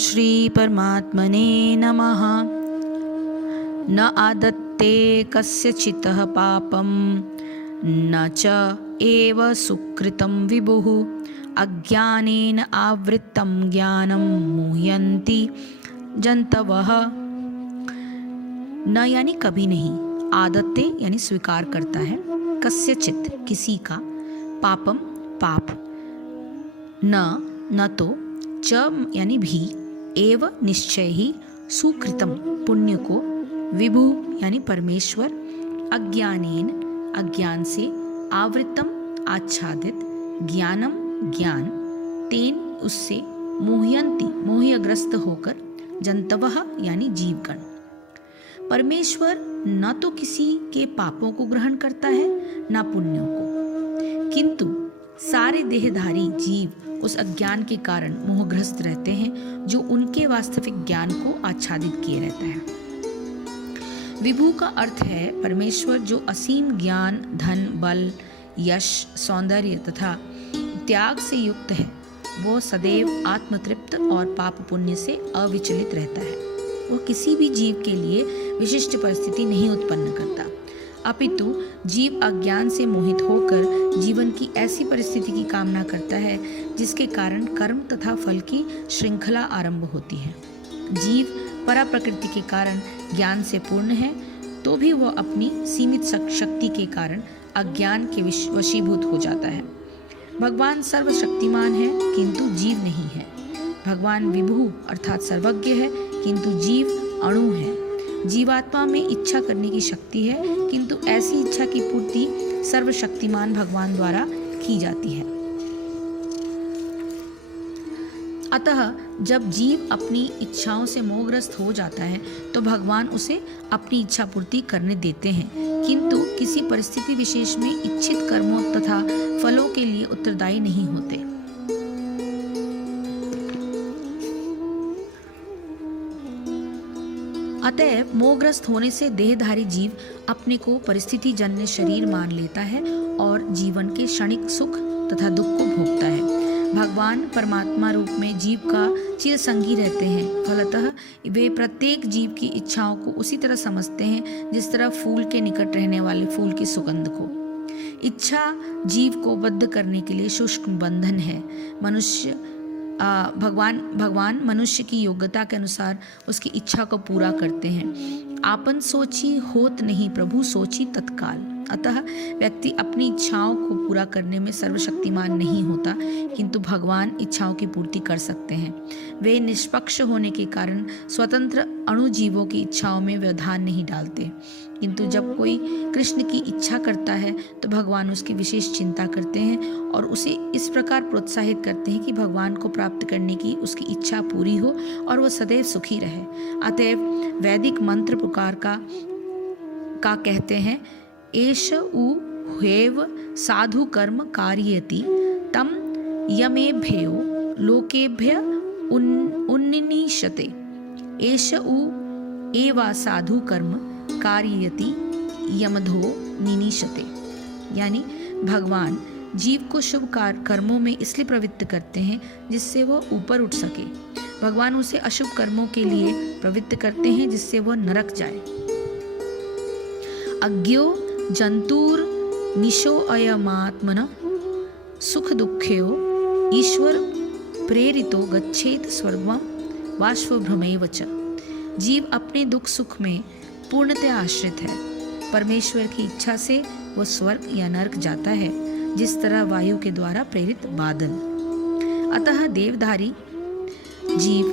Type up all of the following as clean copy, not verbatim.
श्री परमात्मने नमः। न आदत्ते कस्यचित्तः पापं न च एव सुकृतं विभुः। अज्ञानेन आवृत्तं ज्ञानं मुह्यन्ति जन्तवः। न यानी कभी नहीं, आदत्ते यानी स्वीकार करता है, कस्यचित् किसी का, पापम पाप, न तो, च यानी भी, एव निश्चय ही, सुकृतम पुण्य को, विभु यानी परमेश्वर, अज्ञानेन अज्ञान से, आवृतम आच्छादित, ज्ञानम ज्ञान, तेन उससे, मोह्यंती मोहग्रस्त होकर, जंतवः यानी जीवगण। परमेश्वर न तो किसी के पापों को ग्रहण करता है न पुण्यों को, किंतु सारे देहधारी जीव उस अज्ञान के कारण मोहग्रस्त रहते हैं जो उनके वास्तविक ज्ञान को आच्छादित किए रहता है। विभु का अर्थ है परमेश्वर जो असीम ज्ञान, धन, बल, यश, सौंदर्य तथा त्याग से युक्त है। वो सदैव आत्मतृप्त और पाप पुण्य से अविचलित रहता है। वह किसी भी जीव के लिए विशिष्ट परिस्थिति नहीं उत्पन्न करता, अपितु जीव अज्ञान से मोहित होकर जीवन की ऐसी परिस्थिति की कामना करता है जिसके कारण कर्म तथा फल की श्रृंखला आरंभ होती है। जीव परा प्रकृति के कारण ज्ञान से पूर्ण है, तो भी वह अपनी सीमित शक्ति के कारण अज्ञान के वशीभूत हो जाता है। भगवान सर्वशक्तिमान है किंतु जीव नहीं है। भगवान विभु अर्थात सर्वज्ञ है किंतु जीव अणु है। जीवात्मा में इच्छा करने की शक्ति है किंतु ऐसी इच्छा की पूर्ति सर्वशक्तिमान भगवान द्वारा की जाती है। अतः जब जीव अपनी इच्छाओं से मोहग्रस्त हो जाता है तो भगवान उसे अपनी इच्छा पूर्ति करने देते हैं, किंतु किसी परिस्थिति विशेष में इच्छित कर्मों तथा फलों के लिए उत्तरदायी नहीं होते। अतएव मोहग्रस्त होने से देहधारी जीव अपने को परिस्थिति जन्य शरीर मान लेता है और जीवन के क्षणिक सुख तथा दुख को भोगता है। भगवान परमात्मा रूप में जीव का चिरसंगी रहते हैं। फलतः वे प्रत्येक जीव की इच्छाओं को उसी तरह समझते हैं जिस तरह फूल के निकट रहने वाले फूल की सुगंध को। इच्छा जीव को बद्ध करने के लिए शुष्क बंधन है। भगवान मनुष्य की योग्यता के अनुसार उसकी इच्छा को पूरा करते हैं। आपन सोची होत नहीं, प्रभु सोची तत्काल। अतः व्यक्ति अपनी इच्छाओं को पूरा करने में सर्वशक्तिमान नहीं होता, किंतु भगवान इच्छाओं की पूर्ति कर सकते हैं। वे निष्पक्ष होने के कारण स्वतंत्र अणुजीवों की इच्छाओं में व्यवधान नहीं डालते, किंतु जब कोई कृष्ण की इच्छा करता है तो भगवान उसकी विशेष चिंता करते हैं और उसे इस प्रकार प्रोत्साहित करते हैं कि भगवान को प्राप्त करने की उसकी इच्छा पूरी हो और वह सदैव सुखी रहे। अतएव वैदिक मंत्र प्रकार का कहते हैं, एष उ ह्वेव साधु कर्म कारयति तम यमेभ्यो लोकेभ्य उन्निशते। एष उ एवा साधु कर्म कारयति यमधो निनिशते। यानी भगवान जीव को शुभ कर्मों में इसलिए प्रवृत्त करते हैं जिससे वह ऊपर उठ सके। भगवान उसे अशुभ कर्मों के लिए प्रवृत्त करते हैं जिससे वह नरक जाए। अज्ञो जंतुर निशो अयमात्मन सुख दुःख्यो ईश्वर प्रेरितो गच्छेत स्वर्गम वाश्वभ्रमेव च। जीव अपने दुख सुख में पूर्णतः आश्रित है। परमेश्वर की इच्छा से वह स्वर्ग या नरक जाता है, जिस तरह वायु के द्वारा प्रेरित बादल। अतः देवधारी जीव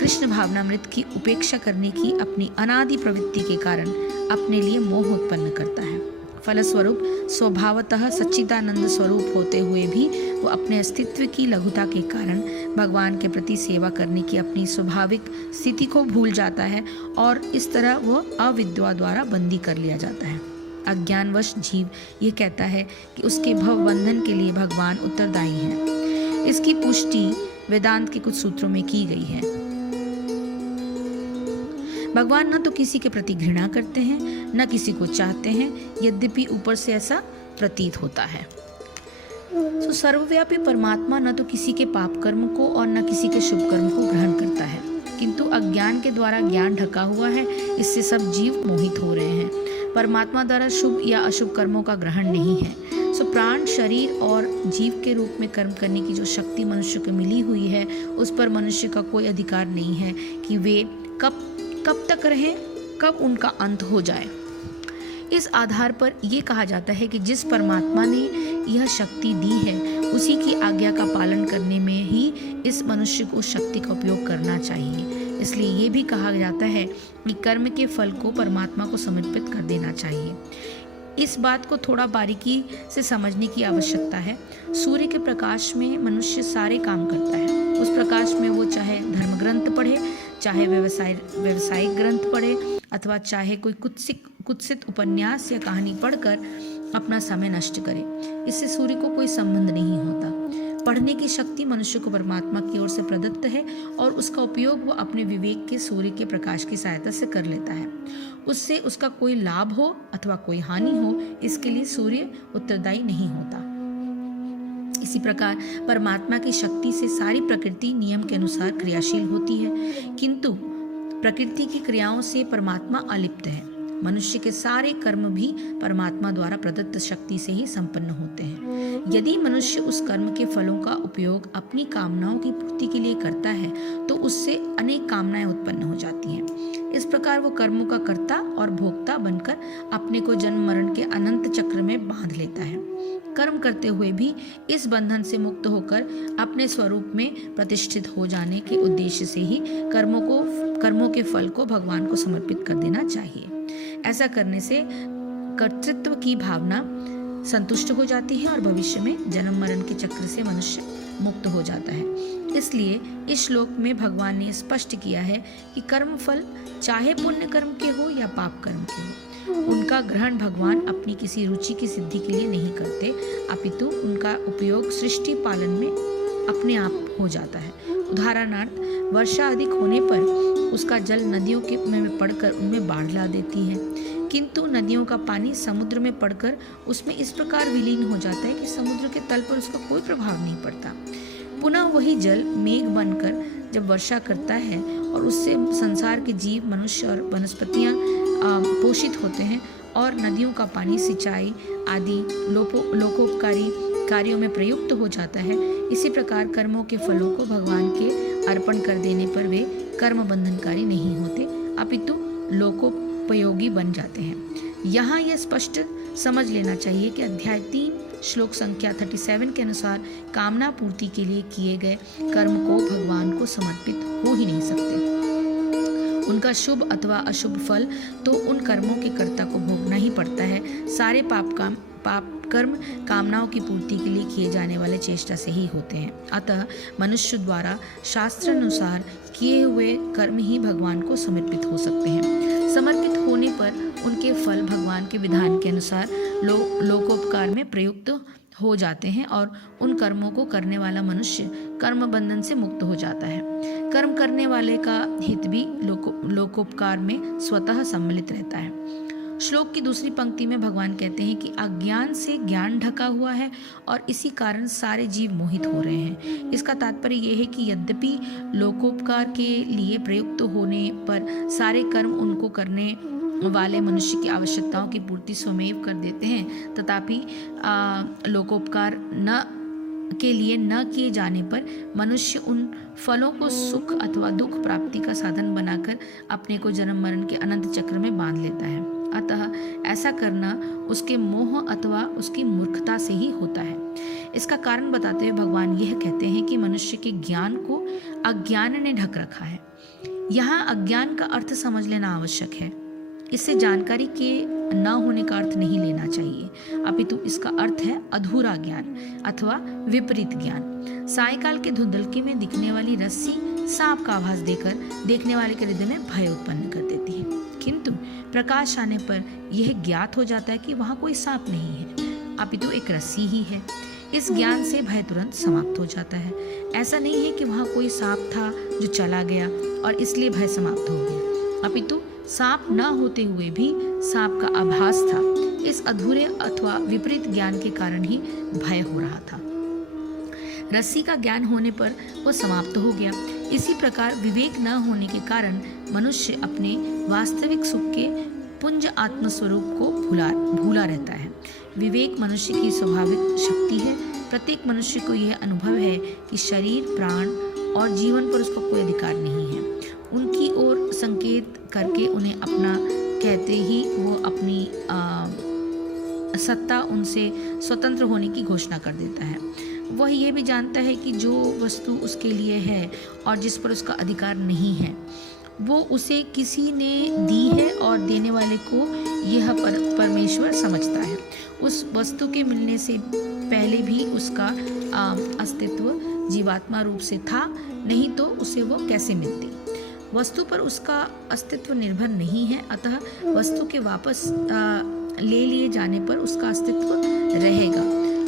कृष्ण भावनामृत की उपेक्षा करने की अपनी अनादि प्रवृत्ति के कारण अपने लिए मोह उत्पन्न करता है। फलस्वरूप स्वभावतः सच्चिदानंद स्वरूप होते हुए भी वो अपने अस्तित्व की लघुता के कारण भगवान के प्रति सेवा करने की अपनी स्वाभाविक स्थिति को भूल जाता है और इस तरह वह अविद्या द्वारा बंदी कर लिया जाता है। अज्ञानवश जीव ये कहता है कि उसके भव बंधन के लिए भगवान उत्तरदायी हैं। इसकी पुष्टि वेदांत के कुछ सूत्रों में की गई है। भगवान न तो किसी के प्रति घृणा करते हैं न किसी को चाहते हैं, यद्यपि ऊपर से ऐसा प्रतीत होता है। तो सर्वव्यापी परमात्मा न तो किसी के पाप कर्म को और न किसी के शुभ कर्म को ग्रहण करता है, किंतु अज्ञान के द्वारा ज्ञान ढका हुआ है, इससे सब जीव मोहित हो रहे हैं। परमात्मा द्वारा शुभ या अशुभ कर्मों का ग्रहण नहीं है। सो प्राण, शरीर और जीव के रूप में कर्म करने की जो शक्ति मनुष्य को मिली हुई है, उस पर मनुष्य का कोई अधिकार नहीं है कि वे कब तक रहें, कब उनका अंत हो जाए। इस आधार पर यह कहा जाता है कि जिस परमात्मा ने यह शक्ति दी है, उसी की आज्ञा का पालन करने में ही इस मनुष्य को शक्ति का उपयोग करना चाहिए। इसलिए ये भी कहा जाता है कि कर्म के फल को परमात्मा को समर्पित कर देना चाहिए। इस बात को थोड़ा बारीकी से समझने की आवश्यकता है। सूर्य के प्रकाश में मनुष्य सारे काम करता है। उस प्रकाश में वो चाहे धर्म ग्रंथ पढ़े, चाहे व्यवसायिक ग्रंथ पढ़े, अथवा चाहे कोई कुत्सित उपन्यास या कहानी पढ़कर अपना समय नष्ट करे, इससे सूर्य को कोई संबंध नहीं होता। पढ़ने की शक्ति मनुष्य को परमात्मा की ओर से प्रदत्त है और उसका उपयोग वो अपने विवेक के सूर्य के प्रकाश की सहायता से कर लेता है। उससे उसका कोई लाभ हो अथवा कोई हानि हो, इसके लिए सूर्य उत्तरदायी नहीं होता। इसी प्रकार परमात्मा की शक्ति से सारी प्रकृति नियम के अनुसार क्रियाशील होती है, किंतु प्रकृति की क्रियाओं से परमात्मा अलिप्त है। मनुष्य के सारे कर्म भी परमात्मा द्वारा प्रदत्त शक्ति से ही संपन्न होते हैं। यदि मनुष्य उस कर्म के फलों का उपयोग अपनी कामनाओं की पूर्ति के लिए करता है, तो उससे अनेक कामनाएं उत्पन्न हो जाती हैं। इस प्रकार वो कर्मों का कर्ता और भोक्ता बनकर अपने को जन्म मरण के अनंत चक्र में बांध लेता है। कर्म करते हुए भी इस बंधन से मुक्त होकर अपने स्वरूप में प्रतिष्ठित हो जाने के उद्देश्य से ही कर्मों के फल को भगवान को समर्पित कर देना चाहिए। ऐसा करने से कर्तृत्व की भावना संतुष्ट हो जाती है और भविष्य में जन्म मरण के चक्र से मनुष्य मुक्त हो जाता है। इसलिए इस श्लोक में भगवान ने स्पष्ट किया है कि कर्म फल चाहे पुण्य कर्म के हो या पाप कर्म के हो, उनका ग्रहण भगवान अपनी किसी रुचि की सिद्धि के लिए नहीं करते, अपितु उनका उपयोग सृष्टि पालन में अपने आप हो जाता है। उदाहरणार्थ, वर्षा अधिक होने पर उसका जल नदियों के में पड़कर उनमें बाढ़ ला देती है, किंतु नदियों का पानी समुद्र में पड़कर उसमें इस प्रकार विलीन हो जाता है कि समुद्र के तल पर उसका कोई प्रभाव नहीं पड़ता। पुनः वही जल मेघ बनकर जब वर्षा करता है और उससे संसार के जीव, मनुष्य और वनस्पतियां पोषित होते हैं और नदियों का पानी सिंचाई आदि लोकोपकारी कार्यों में प्रयुक्त हो जाता है। इसी प्रकार कर्मों के फलों को भगवान के अर्पण कर देने पर वे कर्म बंधनकारी नहीं होते, अपितु लोकोपयोगी बन जाते हैं। यहाँ यह स्पष्ट समझ लेना चाहिए कि अध्याय 3 श्लोक संख्या 37 के अनुसार कामना पूर्ति के लिए किए गए कर्म को भगवान को समर्पित हो ही नहीं सकते। उनका शुभ अथवा अशुभ फल तो उन कर्मों के कर्ता को भोगना ही पड़ता है। सारे पाप कर्म कामनाओं की पूर्ति के लिए किए जाने वाले चेष्टा से ही होते हैं। अतः मनुष्य द्वारा शास्त्र अनुसार किए हुए कर्म ही भगवान को समर्पित हो सकते हैं। समर्पित होने पर उनके फल भगवान के विधान के अनुसार लोकोपकार में प्रयुक्त हो जाते हैं और उन कर्मों को करने वाला मनुष्य कर्म बंधन से मुक्त हो जाता है। कर्म करने वाले का हित भी लोकोपकार में स्वतः सम्मिलित रहता है। श्लोक की दूसरी पंक्ति में भगवान कहते हैं कि अज्ञान से ज्ञान ढका हुआ है और इसी कारण सारे जीव मोहित हो रहे हैं। इसका तात्पर्य यह है कि यद्यपि लोकोपकार के लिए प्रयुक्त होने पर सारे कर्म उनको करने वाले मनुष्य की आवश्यकताओं की पूर्ति स्वमेव कर देते हैं, तथापि लोकोपकार के लिए न किए जाने पर मनुष्य उन फलों को सुख अथवा दुख प्राप्ति का साधन बनाकर अपने को जन्म मरण के अनंत चक्र में बांध लेता है। अतः ऐसा करना उसके मोह अथवा उसकी मूर्खता से ही होता है। इसका कारण बताते हुए भगवान यह कहते हैं कि मनुष्य के ज्ञान को अज्ञान ने ढक रखा है। यहाँ अज्ञान का अर्थ समझ लेना आवश्यक है। इससे जानकारी के न होने का अर्थ नहीं लेना चाहिए, अपितु इसका अर्थ है अधूरा ज्ञान अथवा विपरीत ज्ञान। सायकाल के धुंधलके में दिखने वाली रस्सी सांप का आभास देकर देखने वाले के हृदय में भय उत्पन्न कर देती है, किंतु प्रकाश आने पर यह ज्ञात हो जाता है कि वहाँ कोई सांप नहीं है, अपितु एक रस्सी ही है। इस ज्ञान से भय तुरंत समाप्त हो जाता है। ऐसा नहीं है कि वहाँ कोई सांप था जो चला गया और इसलिए भय समाप्त हो गया, अपितु सांप न होते हुए भी सांप का आभास था, इस अधूरे अथवा विपरीत ज्ञान के कारण ही भय हो रहा था। रस्सी का ज्ञान होने पर वह समाप्त हो गया। इसी प्रकार विवेक न होने के कारण मनुष्य अपने वास्तविक सुख के पुंज आत्मस्वरूप को भूला रहता है। विवेक मनुष्य की स्वाभाविक शक्ति है। प्रत्येक मनुष्य को यह अनुभव है कि शरीर, प्राण और जीवन पर उसका कोई अधिकार नहीं है। उनकी ओर संकेत करके उन्हें अपना कहते ही वो अपनी सत्ता उनसे स्वतंत्र होने की घोषणा कर देता है। वह यह भी जानता है कि जो वस्तु उसके लिए है और जिस पर उसका अधिकार नहीं है, वो उसे किसी ने दी है और देने वाले को यह परमेश्वर समझता है। उस वस्तु के मिलने से पहले भी उसका अस्तित्व जीवात्मा रूप से था, नहीं तो उसे वो कैसे मिलती। वस्तु पर उसका अस्तित्व निर्भर नहीं है, अतः वस्तु के वापस ले लिए जाने पर उसका अस्तित्व रहेगा।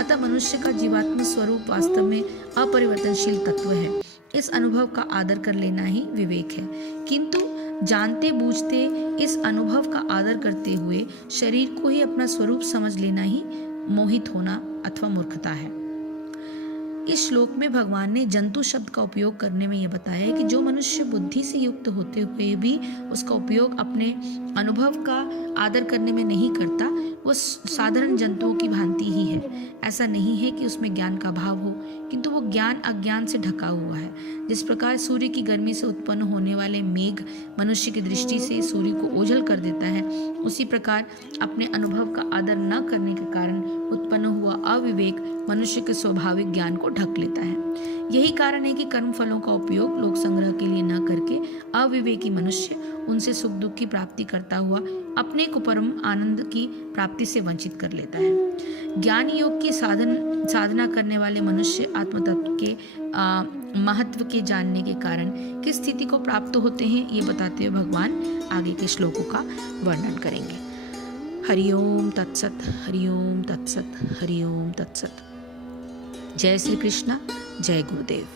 अतः मनुष्य का जीवात्मा स्वरूप वास्तव में अपरिवर्तनशील तत्व है। इस अनुभव का आदर कर लेना ही विवेक है, किंतु जानते बूझते इस अनुभव का आदर करते हुए शरीर को ही अपना स्वरूप समझ लेना ही मोहित होना अथवा मूर्खता है। इस श्लोक में भगवान ने जंतु शब्द का उपयोग करने में यह बताया है कि जो मनुष्य बुद्धि से युक्त होते हुए भी उसका उपयोग अपने अनुभव का आदर करने में नहीं करता, वो साधारण जंतुओं की भांति ही है। ऐसा नहीं है कि उसमें ज्ञान का अभाव हो, किंतु वो ज्ञान अज्ञान से ढका हुआ है। जिस प्रकार सूर्य की गर्मी से उत्पन्न होने वाले मेघ मनुष्य की दृष्टि से सूर्य को ओझल कर देता है, उसी प्रकार अपने अनुभव का आदर न करने के कारण उत्पन्न हुआ अविवेक मनुष्य के स्वाभाविक ज्ञान को ढक लेता है। यही कारण है कि कर्म फलों का उपयोग लोक संग्रह के लिए न करके अविवेकी मनुष्य उनसे सुख दुख की प्राप्ति करता हुआ अपने को परम आनंद की प्राप्ति से वंचित कर लेता है। ज्ञान योग की साधना करने वाले मनुष्य आत्मतत्व के महत्व के जानने के कारण किस स्थिति को प्राप्त होते हैं, ये बताते हुए भगवान आगे के श्लोकों का वर्णन करेंगे। हरिओम तत्सत, हरिओम तत्सत, हरिओम तत्सत। जय श्री कृष्ण, जय गुरुदेव।